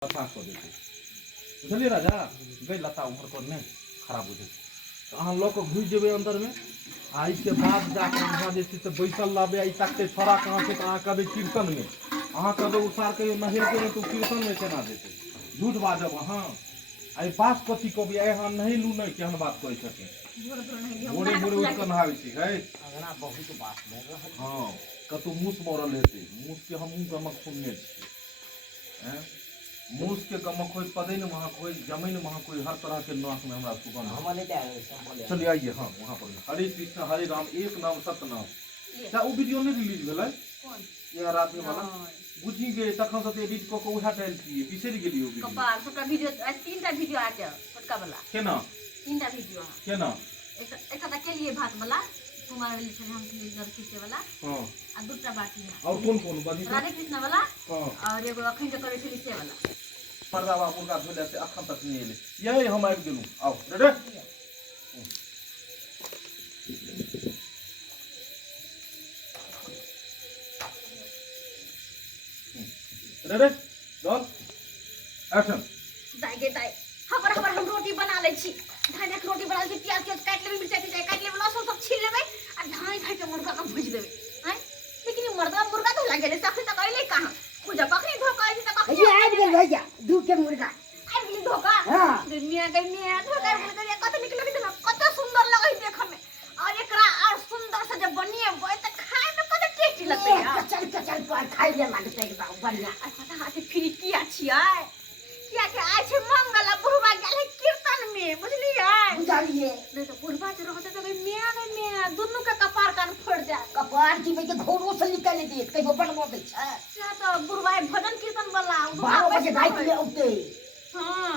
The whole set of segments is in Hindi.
साफ कर देते बुझलिए राजा गई लता उम्र करने खराब हो जाए तो अहाँ लोग घुस जेबे अंदर में आई के बाद जाके वहाँ जे से बैसल रहबे आई तकते छोड़ा कहाँ से अहाँ कहबे कीर्तन में अहाँ कहबे उसार के नहेर के तो कीर्तन में केना देते झूठ बाजब अहाँ आई पास कथी कहबे आई हम नहीं लू नहीं केहन बात कह सके बोरे बोरे उठ के नहावे छी है अगना बहुत बात में रहत हां कतु मूस मरल हेते मूस के हम गमक सुनने छी हैं मूस के गमक कोई पदे न वहां कोई जमीन वहां कोई हर तरह के नाक में हमरा सुगंध हमने क्या है चलिए आइए हाँ वहां पर हरे कृष्ण हरे राम एक नाम सत्य नाम क्या वो वीडियो नहीं रिलीज भेलै कौन ये रात में वाला बुझी गए तखन से एडिट क के उठा डाल दिए बिसरि गेलियो वीडियो कपाल छोटा वीडियो तीनटा वीडियो आ गया छोटका वाला केना तीनटा वीडियो केना एक का के लिए भात वाला कुमार वाली से हम इधर खींचे वाला हां आ दूसरा बाकी है और कौन कौन बाजी राधे कृष्ण वाला हां और एगो अखन के करे से लिसे वाला पर्दावा मुर्गा धोले से अखन तक नहीं एले यही हम आबि गेलु आओ रेडी रेडी डॉल एक्शन दाई गे दाई हबर हबर हम रोटी बना ले छी धान के रोटी बना ले छी प्याज के काट लेबे मिर्चा के काट लेबे लहसुन सब छील लेबे आ धान खाइ के मुर्गा का भूज देबे हैं लेकिन ये मुर्गा तो लागे ले सखी तक आइले कहां पूजा कखनी धोखा आई तक कखनी ये आ गेल भैया दू के मुर्गा आई गेल धोखा हां दुनिया गई मिया धोखा बोल के कत निकल के कत सुंदर लगै देख में और एकरा और सुंदर से जब बनिए बोए त खाए में कत टेस्टी लगते है चल पर खाई ले लागते एकदम बढ़िया आ पता हाथे फ्री किया छियै किया के आइ छै मंगला बुढ़वा गेलै कीर्तन में बुझलियै बुझलिए नहीं तो बुढ़वा जे रहते तो मिया दुनु के कपार कान फोड़ जाए कपार की के घोरो से निकाल दे कहियो बनवा दे छै से तो बुढ़वा भजन कीर्तन वाला 12 बजे रात में औते हां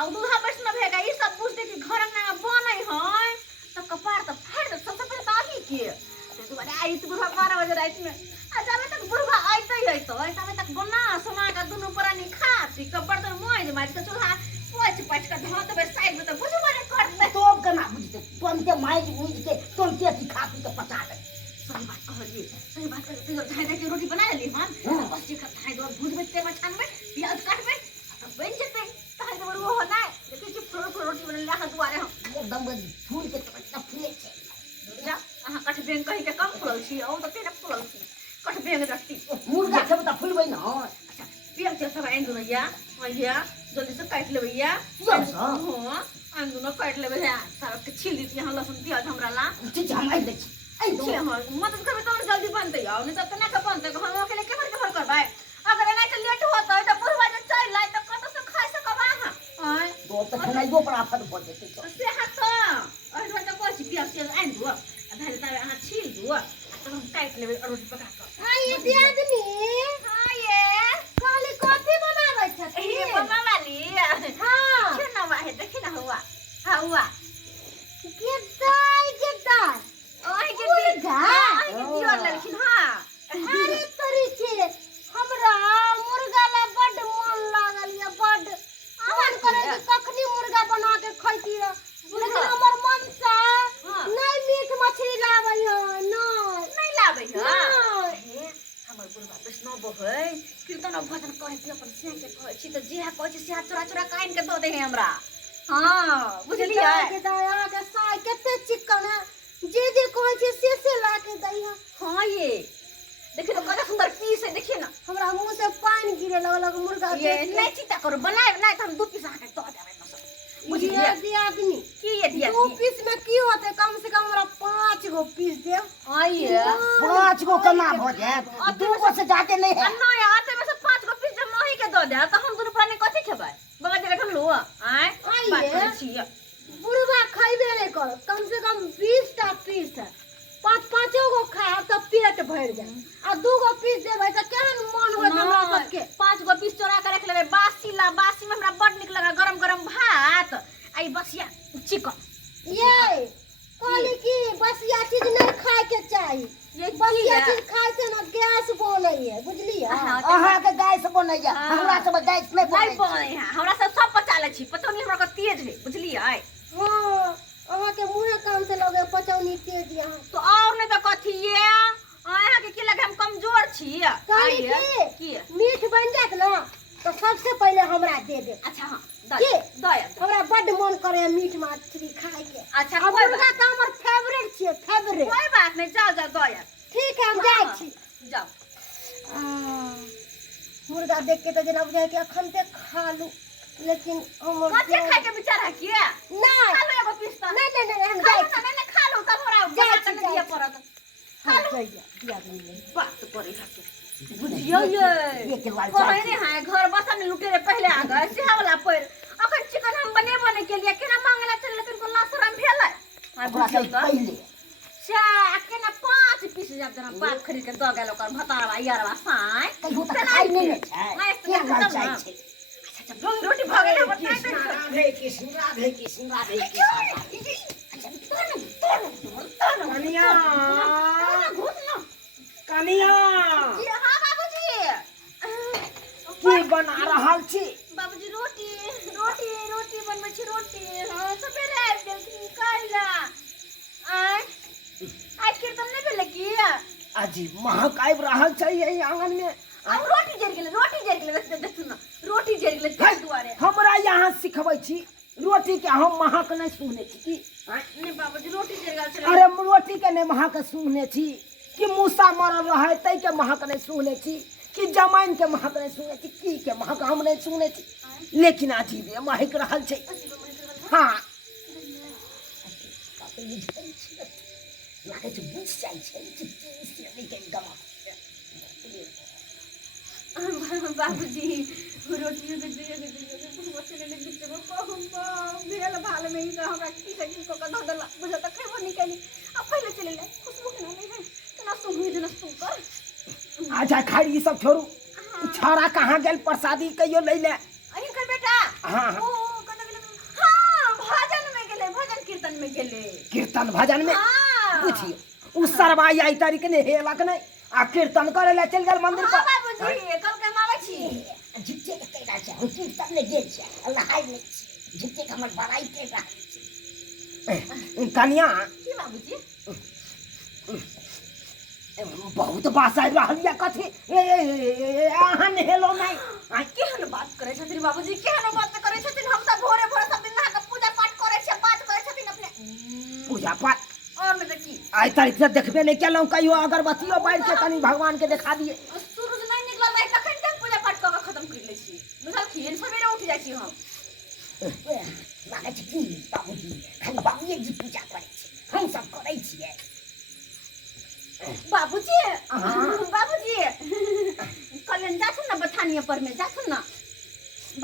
आ दूल्हा वैष्णव हैगा ई सब बुझते कि घर में बनै है तो कपार तो फाड़ दे सबसे पहले ताही के तो दुबारा आई तो बुढ़वा 12 बजे रात में आ जाबे तक बुढ़वा आइते तबे तक बना सोना का दुनु परानी खाती कपड़ तो मोज मार के चूल्हा पोछ के धोत बे साइड में तो बुझ मारे कर दे तो कना बुझते तुमते माइज बुझ के तुमते की खा पी के पचा दे सही बात कहलिए सही बात करते तो धाय के रोटी बना लेली हम बस जे धाय दो भूज में तेल छान में प्याज काट में तब बन जते धाय दो वो हो ना देखि छी फ्रो रोटी बना ले हाथ दुआरे हम एकदम फूल के तक फूले छै जा अहाँ कठ बेंग कहि के कम फुलल छी औ त तेरे फुलल छी कठ बेंग रखती मुर्गा खेब त फूलबै न अच्छा पियर के सब आइन दुनिया भैया जल्दी से काट लेबै या यस हां हां आइन दुनो काट लेबै या सारा के छील दी यहाँ लहसुन प्याज हमरा ला ठीक हम आई दे छी आई दो छे हां मदद करबे तो जल्दी बनतै आ नहीं त तना के बनतै हम अकेले के भर करबै अगर एना के लेट होतै त बुढ़वा जे चल लाइ त कत से खाइ से कबा हां आय दो त खनाइबो पर आफत भ जेतै तो से हाथ और ढोल त कोची प्याज के आइन दो आधा तावे अहाँ छील दो तब हम काट लेबै और रोटी पका के हां ये दियादनी हां ये काली कॉफी बनावे छथि ये मम्मा वाली हां के ना है देखि ना हुआ हुआ गेदार ओए के मुर्गा ओए के दियो ललखिन हां अरे तरीके हमरा मुर्गा ला बड मन लागल या बड मन करे कि कखनी मुर्गा बना के खैती रह लेकिन हमर मन से नहीं मीट मछली लाबै ह नहीं लाबै ह नहीं। हे हमर बुढ़वा वैष्णव बहै कीर्तन और भजन कहै छी अपन से के कहै छी त जे कहै छी से चोरा चोरा काइन के द दे है हमरा हां बुझलियै गेदार के साय कते चिकन है जे कहै छै से ला के दै है हां ये देखिए तो कत सुंदर पीस है देखिए ना हमरा मुंह से पानी गिरे लगल मुर्गा ये नहीं चिंता करो बनाए नहीं तो हम दो पीस आके द देबै मस बुझलियै दियादनी की ये दिया दो पीस में की होते कम से कम हमरा 5 गो पीस दे आइए 5 गो कना भ जात 2 गो से जाते नहीं है अन्ना आते में से 5 गो पीस जब मही के द दे तो हम दुनु प्राणी कथि खेबै बगा जगह हम लो आय आइए बुढ़वा खाइबे नहीं कर कम से कम 20 टा पीस है 5 गो खाए तो पेट भर जाए आ 2 गो पीस देबै त केहन मन होत हमरा सबके 5 गो पीस चोरा के रख लेबै बासी ला बासी में हमरा बड निक लगा गरम गरम भात आई बसिया चिकन ये कहली की बसिया चीज नहीं खाए के चाहिए ये बसिया किया चीज खाए से ना गैस बनै है बुझलिए अहाँ के गैस बनैया हमरा सब गैस नहीं नहीं बनै बने है हमरा सब पचा ले छी पतो नहीं हमरा के तेज है बुझलिए हां अहाँ के मुंह कान से लगे पचौनी तेज यहाँ तो और नहीं तो कथि ये अहाँ के की लगे हम कमजोर छी कहली आइए की मीठ बन जात ना तो सबसे पहले पहले हमरा दे दे। अच्छा हां के? दया हमरा बड्ड मन करे मिठ मछली खाए के। अच्छा अब कोई मुर्गा तो हमर फेवरेट छिए, फेवरेट। कोई बात नहीं, जाओ जाओ दया। ठीक है हम जाय छी। जाओ। मुर्गा देख के तो जना बुझाय कि अखन ते खा लू, लेकिन हमर कच्चे खाए के विचार है किया? नहीं खा लो एगो पीस तो। नहीं हम खा जाय लो छी। ना, नहीं खा लो तब हमरा जाय बना छी, के जाय दिया छी। पड़त। हां जाय दिया नहीं। बात करे खाके बुझियो ये ये के बाल कहने है घर बसन लुटेरे पहले आ गए सिहा वाला पैर अखन चिकन हम बने के लिए केना मांगला चल लेकिन को ना शरम भेलै हां ओकरा से बुझियो पहले सा केना 5 पीस जब जना बात खरीद के द गेल ओकर भतारवा यारवा साई कहियो त खाइ नहीं ने छै नहीं के बाल चाहि छै। अच्छा भंग रोटी भ गेल हमर राधे कृष्ण राधे कृष्ण राधे कृष्ण। कनिया घुस ना कनिया जी हां बाबूजी की बना रहल छी? बाबूजी रोटी रोटी रोटी बनबै छी रोटी हां सबेरे आबि गेलखिन काइला आई कीर्तन नहीं भेलै की अजी महक आबि रहल छै एहि आंगन में। अब रोटी जर गेलै देखू ना रोटी जर गेलै ताहि दुआरे हमरा यहाँ सिखबै छी रोटी के हम महक नहीं सुने छी की? नहीं बाबूजी रोटी जर गेल छलै अरे रोटी के नहीं महक सुने छी कि मूसा मरल रहे तै के महक नहीं सुने छी कि जमाइन के महक नहीं सुने छी की के महक हम नहीं सुने छी, लेकिन अजीब महक रहल छै। हाँ लागे छै बुझ जाइ छै कि से नहीं के गमा बाबूजी रोटी के दिए बचले ले बिच में कहूं भेल भाल में ही हमरा की सकी को ध देला बुझा त खेबो निकली अब पहले चले ले खुशबू के नहीं है केना सुहुई देना सुकर अच्छा खाई सब छोड़ू, छौरा कहाँ गेल प्रसादी कहियो ले ले? अही कर बेटा हाँ ओ कत गेले हां भजन में गेले भजन कीर्तन में गेले कीर्तन भजन में हां बुझियो उ सरवाई आई तारीख ने हेलक नहीं आ कीर्तन करे ले चल गेल मंदिर हां पर। बाबूजी कल के मावे छी झिट्टे के कैला छै हम कीर्तन में गेल छै अल्लाह हाय नहीं छै झिट्टे के हमर बड़ाई के कन्या की बाबूजी बहुत बासा रहल या कथी अहाँ हेलो नहीं आ केहन बात करे छथिन बाबूजी केहन बात करे छथिन हम त भोरे भोरे सब दिन नहा के पूजा पाठ करे छै बात करे छथिन अपने पूजा पाठ और में की आई तारीख से देखबे नहीं केलौं कहियो अगरबत्तियों बाइल के तनी भगवान के देखा दिए। सूरज नहीं निकलल रहे तखन तक पूजा पाठ क के खत्म कर लै छी बुझल खिन सवेरे उठ जाइ छी हम माने छी की बाबूजी खाली बाबूजी जी पूजा करे छै हम सब करे छियै। बाबूजी बाबूजी कल्याण जाथुन ना बथानिया पर में जाथुन ना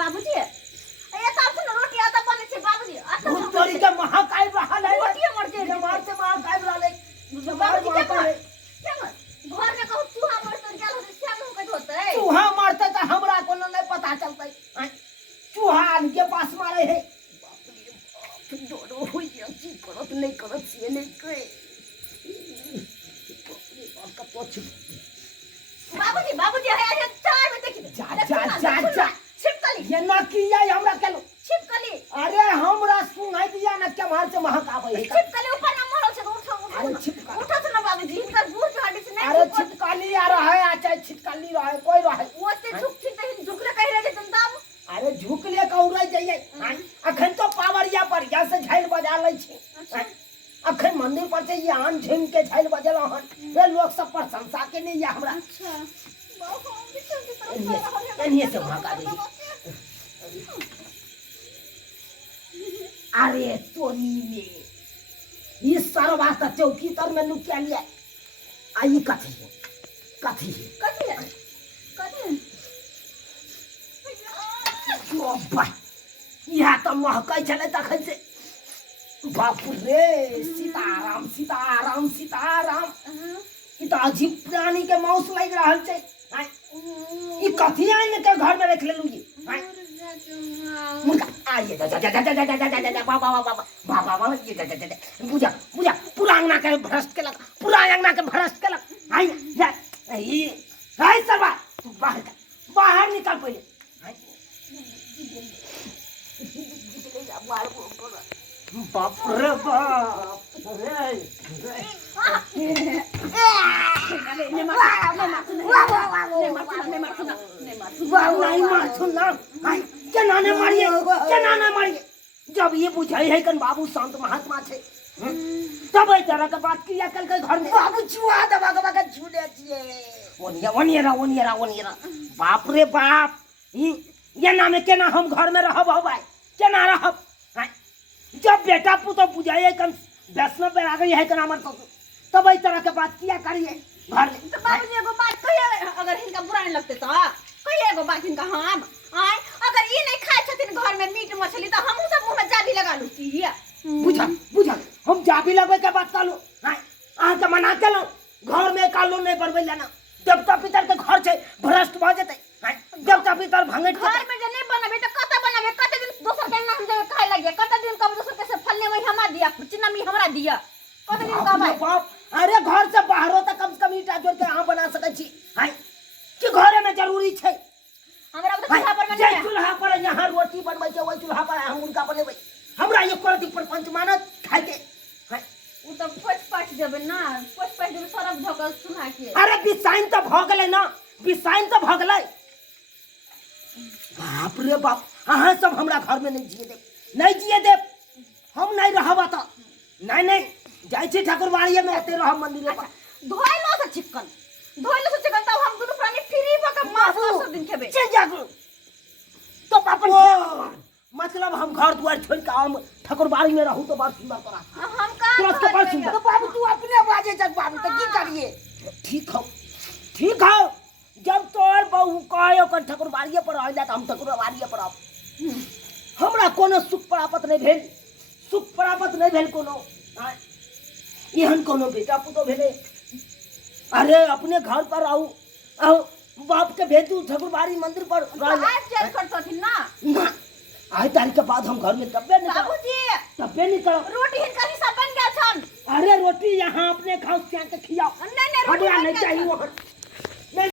बाबूजी ए त सुन रोटी आता बने छै बाबूजी आता भूत तोरी के महक आइ रहल है रोटी मर जे जमार से महक आइ रहल है बाबूजी क्या घर में कहू चूहा मर तर गेल होते श्याम हो के होते चूहा मारते त हमरा कोनो नहीं पता चलते चूहा के पास मारे है बाप रे बाप डरो हो या की करत नहीं करत से नहीं कहे बाबूजी बाबूजी है चाय में देखी जा छिपकली ये ना किया हमरा केलो छिपकली अरे हमरा सुनाई दिया ना के मार से महक आवे है छिपकली ऊपर ना मरल छै उठो अरे छिपकली उठो तो ना बाबूजी इनकर बूढ़ झाड़ी से नहीं अरे छिपकली आ रहा है चाहे छिपकली रहा है कोई रहा है वो से झुक छी तहिन झुकले कहि रहे छै तब अरे झुकले का उड़ै जाइए अखन तो पावरिया पर या से झाइल बजा लै छी अखन मंदिर पर से ये आन झिम के झाइल बजल हन रे लोग सब प्रशंसा के नहीं या हमरा अच्छा बहुत किछो की तरफ एनिए से महका दे अरे तोरी में ये सरवा त चौकी तर में लुकिया लिया आई कथी कथी यहाँ तो महकै छलै तखन से बाप रे सीताराम सीताराम सीताराम ई तो अजीब प्राणी के मौस लग रहल छै ई कथी आइन के घर में रख लेलू ये मुर्गा आइए जा बाबा ये बुझा बुझा पूरा अंगना के भ्रष्ट केलक पूरा अंगना के भ्रष्ट केलक आई जा ई हाय सरवा तू बाहर निकल पहले बाप रे बाप रे नहीं मार हाय केना ने मारिए केना ने मारिए जब ये बुझाई है कन बाबू शांत महात्मा छे तब ए तरह के बात किया कल के घर में बाबू छुआ दबा के छुले छिए ओनिया बाप रे बाप ये नाम केना हम घर में रहब हो भाई केना रहब हाय जब बेटा पुतो बुझाई कन वैष्णव पे आ गई है कन हमर तब ए तरह के बात किया करिए घर में तो बाबूजी एगो बात कहिए अगर इनका बुरा नहीं लगते तो कहिए एगो बात इनका हम आय अगर ये नहीं खाए छथिन घर में मीट मछली तो हमहू सब मुंह में जाबी लगा लू की बुझा हम जाबी लगवे के बात कालो हाय आ के मना केलो घर में कालो नहीं बनबै लेना देवता पितर के घर छे भ्रष्ट भ जेतै हाय देवता पितर भंगट घर में जे नहीं बनाबे तो कत बनाबे कत दिन दोसर के नाम देवे खाए लगे कत दिन कब दोसर के से फलने वही हमरा दिया चिन्ना मी हमरा दिया कत दिन का भाई बाप अरे घर से बाहरो तक कम से कम ईटा जोड़ के आ बना सकै छी हाय कि घरे में जरूरी छे हमरा तो चूल्हा पर जे चूल्हा पर यहाँ रोटी बनबै छै ओइ चूल्हा पर हम उनका बनेबै हमरा ये करती प्रपंच मानत खाइ के हाय उ तो पोछ पाछ देबे ना पोछ पाछ देबे सरफ धकल चूल्हा के अरे बिसाइन तो भ गेलै ना बिसाइन तो भ गेलै बाप रे बाप अहाँ सब हमरा घर में नहीं जिए दे हम नहीं रहब त नहीं जाय छी ठाकुरबाड़िए में ओते रहब मंदिर पर धोइलो से चिकन तब हम दुनु प्राणी फ्री भक मास सब दिन खेबे चल जागो तो पापन मतलब हम घर द्वार छोड़ के हम ठाकुरबाड़ी में रहूं तो बात सुंदर तोरा हम का तुरंत के बात सुंदर तो बाबू तू अपने बाजे जग बाबू तो की करिए ठीक हो जब तोर बहू कहे ओकर ठाकुरबाड़िए पर आइला त हम ठाकुरबाड़िए पर आब हमरा कोनो सुख प्राप्त नहीं भेल कोनो एहन कोनो बेटा पुतो भेले अरे अपने घर पर आओ बाप के भेजू ठाकुरबाड़ी मंदिर पर आज चेक करतथिन ना आज तारीख के बाद हम घर में तब्बे नहीं करो रोटी हिनकर हिस्सा बन गया छन अरे रोटी यहाँ अपने खाओ क्या के खिलाओ नहीं रोटी नहीं चाहिए